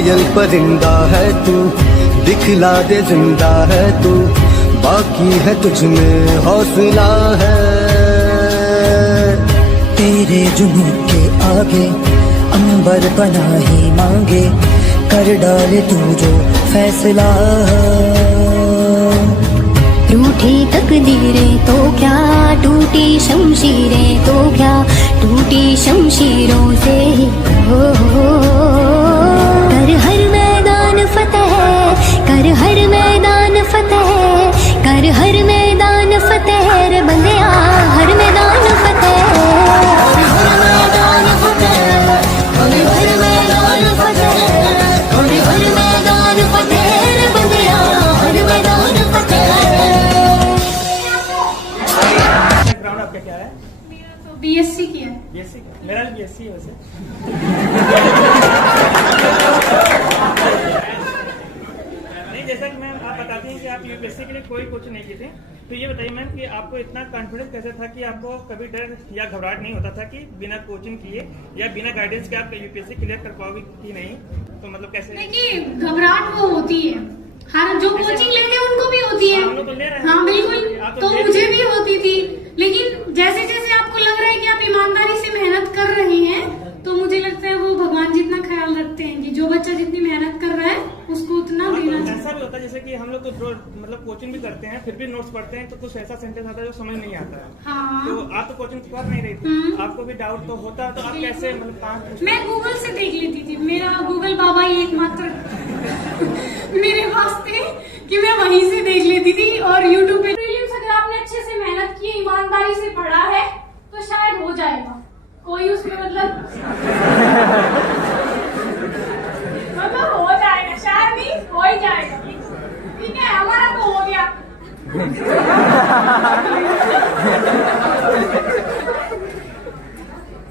घायल परिंदा है तू, दिखला दे जिंदा है तू, बाकी है तुझ में हौसला है। तेरे जुनून के आगे अंबर पनाही मांगे, कर डाले तू जो फैसला। रूठी तकदीरें तो क्या, टूटी शमशीरें तो क्या, टूटी शमशीरों से ही कर हर मैदान फतेह, कर हर मैदान फतेह, कर हर मैदान फतेह रे बंदिया, हर मैदान फतेह, हर मैदान फतेह, हर मैदान फतेह, हर मैदान फतेह रे बंदिया, हर मैदान फतेह। बैकग्राउंड आपका क्या है? मेरा तो बीएससी किया है। बीएससी का? मेरा भी बीएससी है वैसे। नहीं, जैसा कि मैम आप बताती हैं कि आप यूपीएससी के लिए कोई कोचिंग नहीं की थी, तो ये बताइए मैम कि आपको इतना कॉन्फिडेंस कैसे था कि आपको कभी डर या घबराहट नहीं होता था कि बिना कोचिंग किए या बिना गाइडेंस के आप यूपीएससी क्लियर कर पाओगे कि नहीं? तो मतलब कैसे? देखिए, घबराहट वो होती है, हर जो कोचिंग लेते हैं उनको भी होती है। हम लोग तो ले रहे हैं। हाँ बिल्कुल, तो मुझे भी होती थी, लेकिन जैसे जैसे आपको लग रहा है कि आप ईमानदारी से मेहनत कर रहे हैं, तो मुझे लगता है वो भगवान जितना ख्याल रखते हैं कि जो बच्चा जितनी मेहनत कर रहा है उसको उतना देना चाहिए। ऐसा भी होता है जैसे कि हम लोग तो मतलब कोचिंग भी करते हैं, फिर भी नोट्स पढ़ते हैं, तो कुछ ऐसा सेंटेंस आता है जो समझ नहीं आता है। हाँ। तो आप तो कोचिंग कर नहीं रही थी, आपको भी डाउट तो होता है, तो आप कैसे मतलब कहाँ? मैं गूगल से देख लेती थी, मेरा गूगल बाबा ही एकमात्र मेरे पास थे कि मैं वहीं से देख लेती थी। और यूट्यूब पे प्रीलिम्स अगर आपने अच्छे से मेहनत की, ईमानदारी से पढ़ा है, तो शायद हो जाएगा। कोई उसमें मतलब हो जाएगा, शायद नहीं, हो ही जाएगा। ठीक है, हमारा तो हो गया।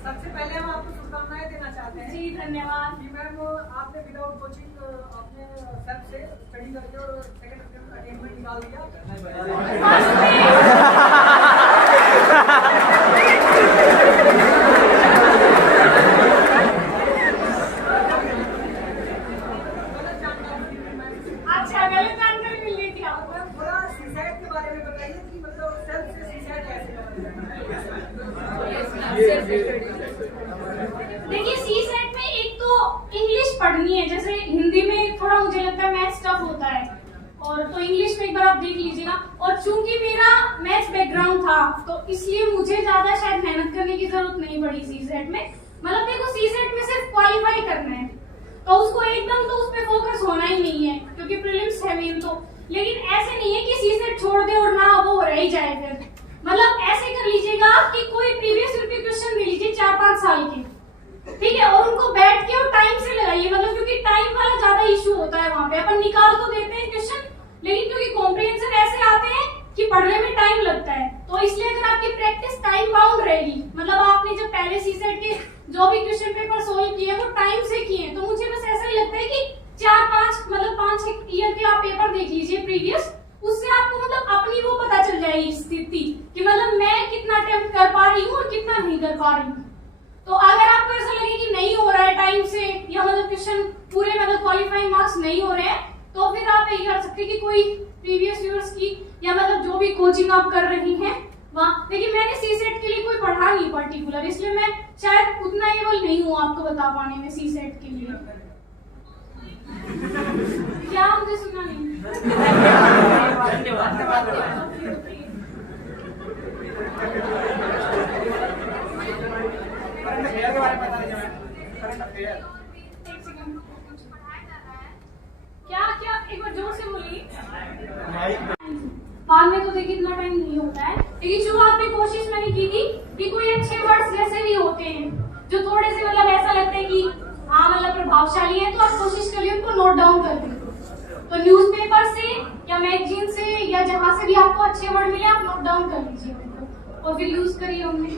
सबसे पहले हम आपको शुभकामनाएं देना चाहते हैं। जी धन्यवाद। जी मैम, आपने विदाउट कोचिंग अपने सेल्फ से स्टडी करके और सेकंड अटेम्प्ट में निकाल दिया। अच्छा, गलत जानकारी मिल रही थी आपको। थोड़ा सुसाइड के बारे में बताइए कि मतलब सेल्फ से सुसाइड कैसे देखिए, सी सेट में एक तो इंग्लिश पढ़नी है, जैसे हिंदी में थोड़ा मुझे लगता है मैथ्स टफ होता है, और तो इंग्लिश में एक बार आप देख लीजिएगा। और चूंकि मेरा मैथ्स बैकग्राउंड था, तो इसलिए मुझे ज्यादा शायद मेहनत करने की जरूरत नहीं पड़ी सी सेट में। मतलब देखो, सी सेट में सिर्फ क्वालिफाई करना है, तो उसको एकदम तो उस पर फोकस होना ही नहीं है, क्योंकि प्रीलिम्स है मेन तो। लेकिन ऐसे नहीं है कि सी सेट छोड़ दे और ना वो रह ही जाए। फिर मतलब ऐसे कर लीजिएगा कि कोई प्रीवियस ईयर के क्वेश्चन ले लीजिए 4-5 साल के, ठीक है, और उनको बैठ के और टाइम से लगाइए। मतलब क्योंकि टाइम वाला ज्यादा इशू होता है वहां पे। अपन निकाल तो देते हैं क्वेश्चन, लेकिन क्योंकि कॉम्प्रिहेंशन ऐसे आते हैं कि पढ़ने में टाइम लगता है, तो इसलिए अगर आपकी प्रैक्टिस टाइम बाउंड रहेगी, मतलब आपने जब पहले सी सेट के जो भी क्वेश्चन पेपर सोल्व किए वो टाइम से किए, तो मुझे बस ऐसा ही लगता है कि 4-5 मतलब 5 ईयर के आप पेपर देख लीजिए प्रीवियस, उससे आपको मतलब अपनी वो पता चल जाएगी स्थिति कि मतलब मैं कितना अटेम्प्ट कर पा रही हूँ और कितना नहीं कर पा रही हूँ। तो अगर आपको ऐसा लगे कि नहीं हो रहा है टाइम से, या मतलब क्वेश्चन पूरे मतलब क्वालिफाइंग मार्क्स नहीं हो रहे हैं, तो फिर आप यही कर सकते हैं कि कोई प्रीवियस ईयर्स की या मतलब जो भी कोचिंग आप कर रही हैं वहाँ। लेकिन मैंने सी सेट के लिए कोई पढ़ा नहीं पर्टिकुलर, इसलिए मैं शायद उतना एबल नहीं हूँ आपको बता पाने में सी सेट के लिए। क्या मुझे सुना नहीं? क्या क्या एक बार जोर से बोलिए। बाद में तो देखिए इतना टाइम नहीं होता है, लेकिन शुरुआत में कोशिश मैंने की थी कि कोई अच्छे वर्ड्स जैसे भी होते हैं जो थोड़े से मतलब ऐसा लगता है कि हाँ मतलब प्रभावशाली है, तो आप कोशिश करिए उनको नोट डाउन कर दें। तो न्यूज़पेपर से या मैगजीन से या जहाँ से भी आपको अच्छे वर्ड मिले आप नोट डाउन कर लीजिए उनको और फिर यूज करिए उन्हें।